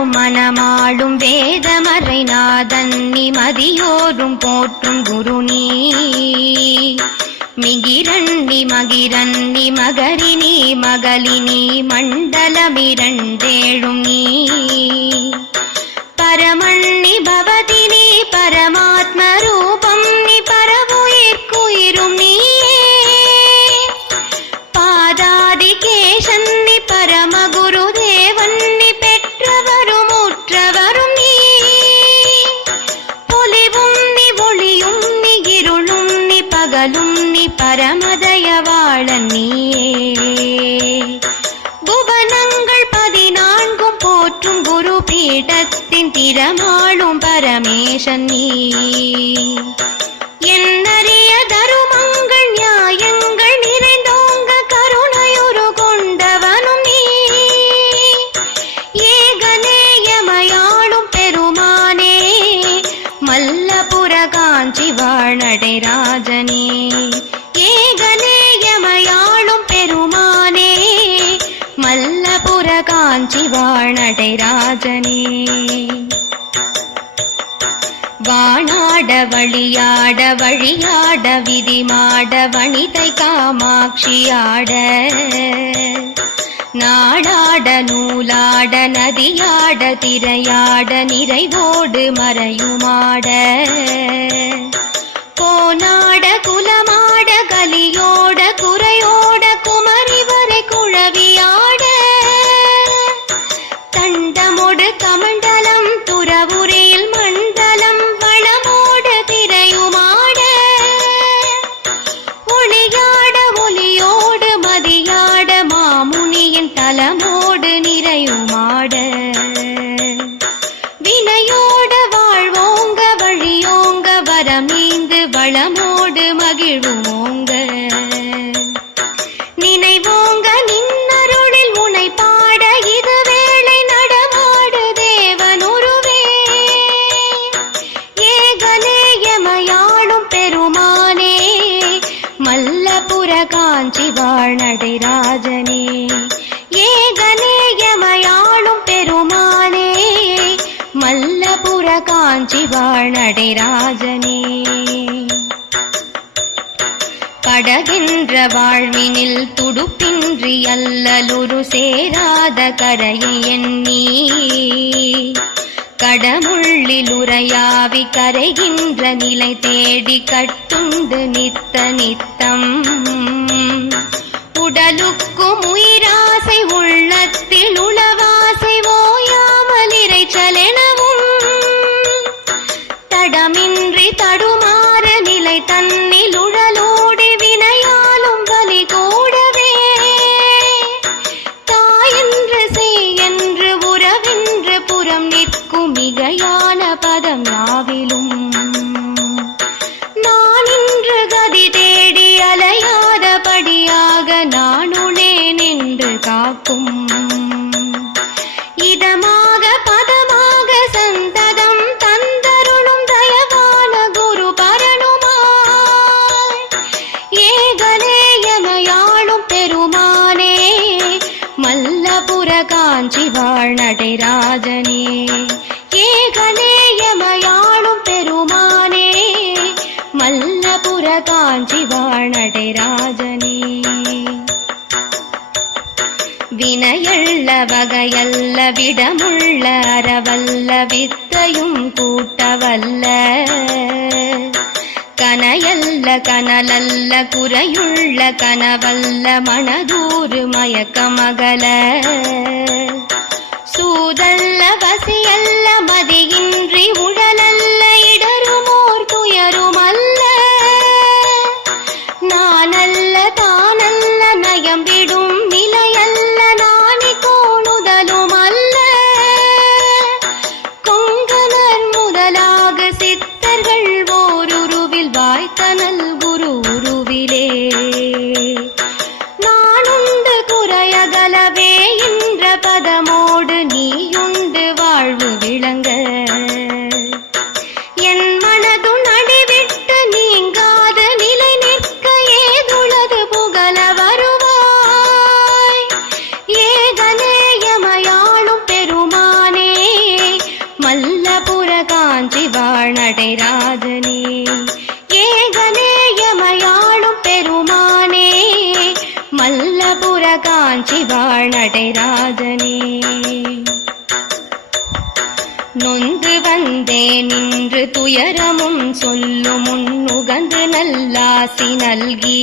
நாளும் மனமாளும் வேதமறை நாதன் நிமதியோரும் போற்றும் குரு நீ மிகிரன்னி மகிரன்னி மகரினி மகளினி மண்டலமிரண்டேழும் நீ பரமண்ணி பவதினி பரமாத்ம ரூபம் நீ பரவுயிர்க்குயிரும் நீயே பாதாதி கேசன்னி பரமகுரு தேவன்னி பெற்றவரும் உற்றவரும் நீ பொலிவும் நீ ஒளியும் நீ இருளும் நீ பகலும் நீ பரமதயவாளன் நீயே புவனங்கள் 14 போற்றும் குரு பீடத்தின் திறமாளும் பரமேசன் நீ என்னறிய தருமங்கள் நியாயங்கள் நிறைந்தோங்க கருணையுரு கொண்டவனும் நீ ஏகநேயமயாளும் பெருமானே மல்லபுர காஞ்சி வாழ்நடை ராஜனே ஏகநேயமயாளும் பெருமானே மல்லபுர காஞ்சி வாழ்நடை ராஜனே வாணாட வழியாட வழியாட விதிமாட வனிதை காமாட்சியாட நாடாட நூலாட நதியாட திரையாட நிறைவோடு மறையுமாட கோனாட குலமாட கலியோட குறையோட குமரி வரை குழவியாட தண்டமோடு கமண்டலம் துறவுரையில் மண்டலம் வளமோடு திரையுமாட ஒளியாட ஒலியோடு மதியாட மாமுனியின் தலமோடு நிறையுமாட வினையோட வாழ்வோங்க வழியோங்க வரமீந்து வளமோடு மகிழ்வோங்க நினைவோங்க நின்னருளில் உனை பாட இது வேளை நடமாடு தேவனுருவே ஏகநேயமயாளும் பெருமானே மல்லபுர காஞ்சி வாழ்நடை ராஜனே ஏகநேயமயாளும் பெருமானே மல்லபுர காஞ்சி வாழ்நடை ராஜனே படகின்ற வாழ்வினில் துடுப்பின்றி அல்லலுரு சேராத கரையை எண்ணி கடமுள்ளில் உரையாவி கரைகின்ற நிலை தேடி கட்டுண்டு நித்த நித்தம் உடலுக்கும் உயிராசை உள்ளத்தில் உளவாசை ஓயாமல் இறைச்சலெனவும் தடமின்றி தடுமாற நிலை தன்னில் உழலோடி வினையாலும் வலி கூடவே தாயென்று செய்யென்று உறவென்று புறம் நிற்கும் மிகையான பதம் யாவிலும் நான் இன்று கதி தேடி அலையாதபடியாக நானுளே நின்று காக்கும் இதமாக பதமாக சந்ததம் தந்தருளும் தயவான குரு பரனுமாய் ஏகநேயமயாளும் பெருமானே மல்லபுர காஞ்சி வாழ்நடை ராஜனே ஏகநேயமயாளும் பெருமானே மல்லபுர காஞ்சி வாழ்நடை ராஜனே வினையல்ல வகையல்ல விடமுள்ள அறவல்ல வித்தையும் கூட்டவல்ல கனையல்ல கனலல்ல குறையுள்ள கனவல்ல மனதூறு மயக்கமகல சூதல்ல வசியல்ல மதியின்றி உடலல்ல இடருமோர் துயருமல்ல நானல்ல தானல்ல நயம்பிடும் நிலையல்ல நாணி கோணுதலும் அல்ல கொங்கணர் முதலாக சித்தர்கள் ஓருருவில் வாய்த்தனல் குரு உருவிலே நானுண்டு குறையகலவே என்ற பதமோடு நீயுண்டு வாழ்வு விளங்க காஞ்சி வாழ் நடராஜனே. நொந்து வந்தே நின்று துயரமும் சொல்லும் உகந்து நல்லாசி நல்கி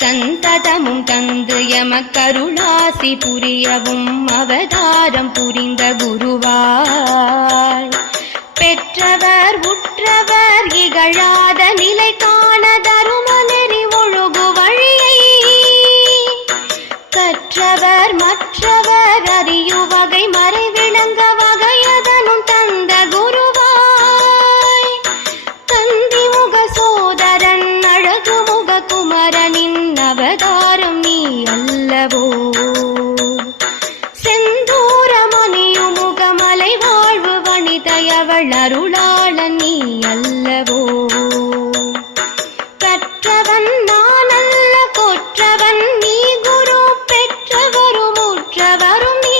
சந்ததமும் தந்து எமக்கருளாசி புரியவும் அவதாரம் புரிந்த குருவாய் பெற்றவர் உற்றவர் இகழாத நிலை காண தரும நெறி ஒழுகு வழியை கற்றவர் மற்றவர் அறியு வகை மறை விளங்க வகையதனும் தந்த குருவாய் தந்தி முக சோதரன் அழகு முக குமரனின் அவதாரம் நீ அல்லவோ. செந்தூரமணியு முகமலை வாழ்வு வனிதையவள் அருளாளன் நீ அல்லவோ. கற்றவன் நான் அல்ல கொற்றவன் நீ குரு பெற்றவரும் உற்றவரும் நீ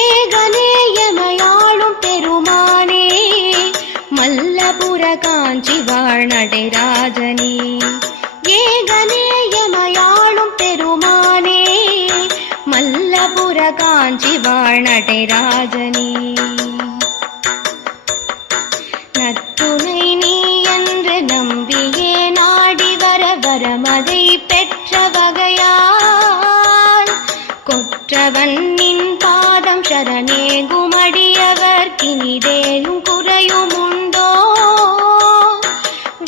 ஏகனேயமையாளும் பெருமானே மல்லபுர காஞ்சி வாழ் நடராஜனே. ஏகனேயமையாளும் பெருமானே மல்லபுர காஞ்சி வாழ் நடராஜனே. நற்றுணை நீ என்று நம்பியே நாடி வர வரமதை பெற்ற வகையால் கொற்றவன் நின் பாதம் சரணேகுமடியவர் கினிதேனும் குறையும் உண்டோ.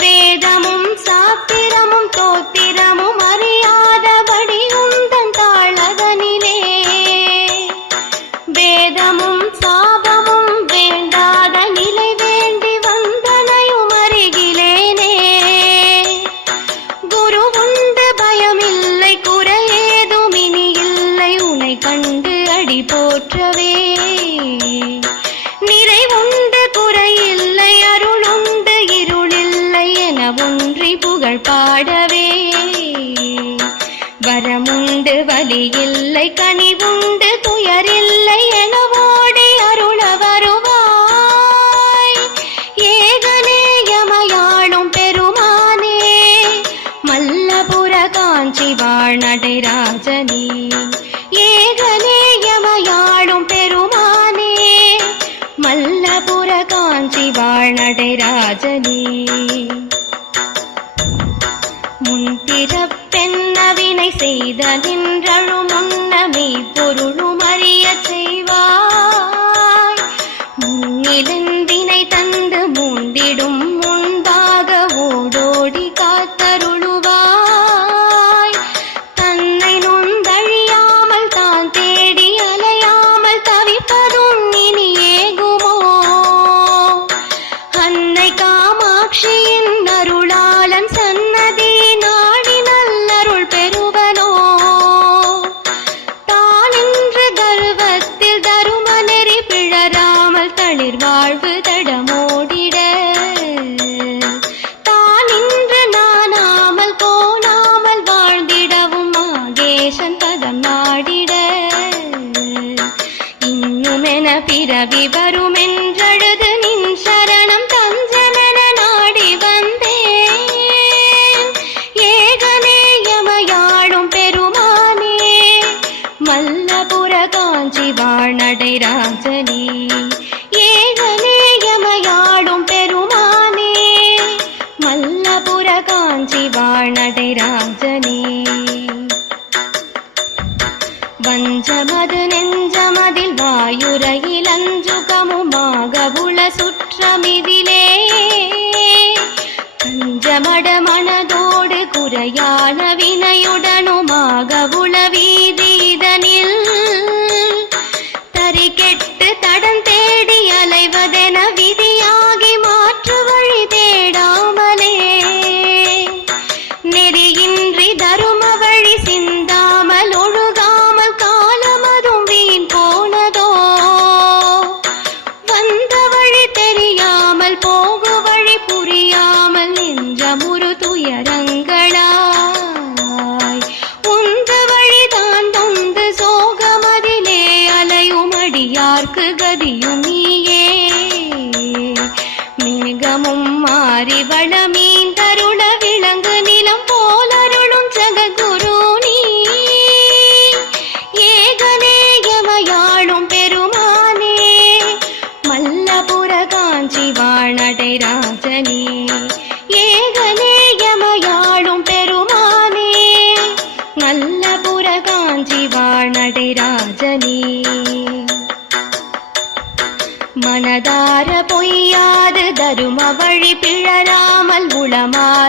வேதமும் சாத்திரமும் தோத்திரமும் அறியாதபடி உந்தன் தாழதனிலே வேதமும் சாபமும் வேண்டாத நிலை வேண்டி வந்தனையும் அருகிலேனே. குரு உண்டு பயமில்லை குறையேதும் இனி இல்லை உனை கண்டு அடி போற்றவே. நிறை உண்டு குறையில்லை அருளுண்டு இருளில்லை என ஒன்றி புகழ் பாடவே. வரமுண்டு வலியில்லை கனிவுண்டு துயரில்லை என ஓடி அருள வருவாய். ஏகனேயமையாளும் பெருமானே மல்லபுர காஞ்சி வாழ் நடராஜனே. ஏகனேயமையாளும் பெருமானே மல்லபுர காஞ்சி வாழ் நடராஜனே. முன்பிறப்பென்னவினை செய்த நின்றழும் முன்னமே பொருளும் அறிய செய்வாய். முன்னிலந்தினை தந்து மூண்டிடும் முன்பாக ஓடோடி காத்தருளுவாய். தன்னை நுந்தழியாமல் தான் தேடி அலையாமல் தவிப்பதும் இனி ஏகுமோ. அன்னை காமாட்சியின் அருளாளன் சன்னதி நாடி நல்லருள் பெறுவனோ. தானின்று கர்வத்தில் தரும நெறி பிழறாமல் தளிர் வாழ்வு தடமோடிட தானின்று நானாமல் கோணாமல் வாழ்ந்திடவும் மாகேசன் பதம் நாடிட. இன்னுமென பிறவி வருமென்றழுது நின் சரணம் தஞ்சமென நாடி வந்தேன். ஏகனேயமையாளும் பெருமானே மல்லபுர காஞ்சி வாழ் நடராஜனே. ஏகனேயமையாளும் பெருமானே மல்லபுர காஞ்சி வாழ் நடராஜனே. வஞ்சமது நெஞ்சமதில் வாயுரையில் அஞ்சுகமுமாக உள சுற்றமிதிலே கஞ்சமட மனதோடு குறையான வினையுடனுமாக உள வீதிதனில் தரி கெட்டு தடம் தேடி அலைவதென விதியாகி மாற்று வழி தேடாமலே நெறியின்றி தரும வழி சிந்தாமல் ஒழுகாமல் காலமதும் வீண் போனதோ. வந்த வழி தெரியாமல் போகு வழி புரியாமல் நெஞ்சமுறு துயரங்களாய் உந்த வழிதான் தொந்து சோகமதிலே அலையும் அடியார்க்கு கதியும் நீயே. மேகமும் மாறி வளமீந்தருள விளங்கு நிலம் போலருளும் ஜககுரு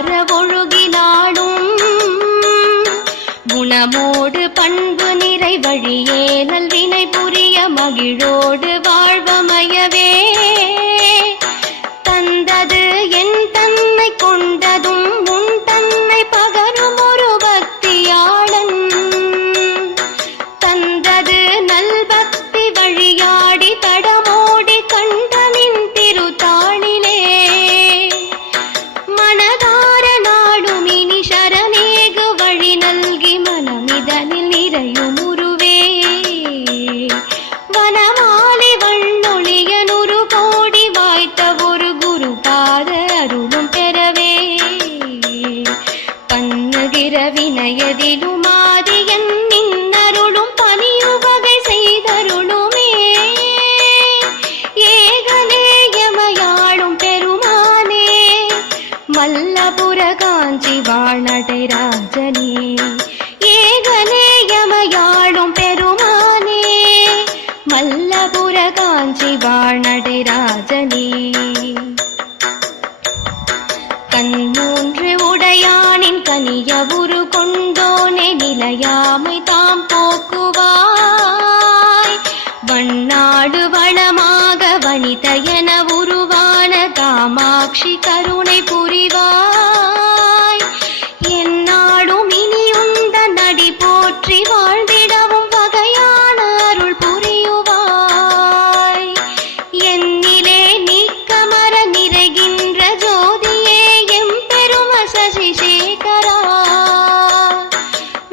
மனதார ஒழுகினாலும் குணமோடு பண்பு நிறை வழியே நல்வினை புரிய மகிழோடு வாழ்வமையவே தந்தது என் தன்னை கொண்டதும் உன் தன்னை பகரும் ஒரு பக்தியாளன் தந்தது நல்பக்தி வழியாடி தடமோடி கண்டனின் திருத்தாளிலே மனதார நாடும் இனி சரணேகு வழி நல்கி மனமிதனில் நிறையும் உருவே வனமாலி வண்ணொழிய நுறு கோடி வாய்த்த ஒரு குரு பாத அருளும் பெறவே பண்ணுகிற வினயதிலும் ஆதியன் நின்னருளும் பணியுவகை செய்தருளுமே ஏகலேயமையாளும் பெருமானே மல்லபுர காஞ்சி வாழ்நடை ராஜனே ஏகலேயமையாளும் பெருமானே மல்லபுர காஞ்சி வாழ்நடை ராஜனே கண்மூன்று உடையானின் கனிய உரு கொண்டோனே நிலையாமை தாம் போக்குவாய் வண்ணாடு வளமாக வனிதையன உருவான காமாட்சி கருணை புரிவாய் என்னாடும் இனியுந்த நடி போற்றி வாழ்ந்திடவும் வகையான அருள் புரியுவாய் என்னிலே நீக்கமர நிறைகின்ற ஜோதியே எம் பெரும சசிசேகரா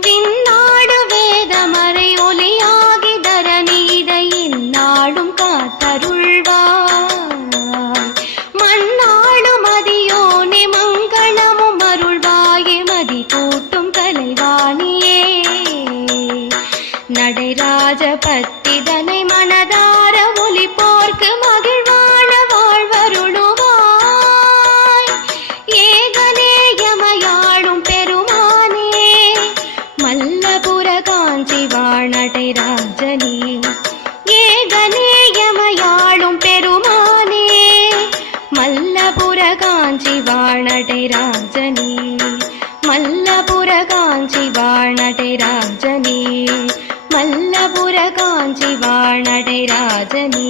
விண்ணாடு வேதமறை ஒலியாகி தரநீதை என்னாடும் காத்தருள்வாய் மண்ணாடும் மதியோனே மங்களமும் அருள்வாயே மதி கூட்டும் கலைவாணியே நடைராஜ பத்திதனை மனதார ஒலிப்போர்க்கு மகிழ்வான வாழ்வருளுவாய் ஏகலேயமையாளும் பெருமானே மல்லபுர காஞ்சி வாழ்நடை ராஜனே ஏகலேயமையாளும் பெருமானே மல்லபுர காஞ்சி வாழ்நடை ராஜனே மல்லபுர காஞ்சி வாழ்நடை ராஜனே மல்லபுர காஞ்சி வாழ்நடை ராஜனே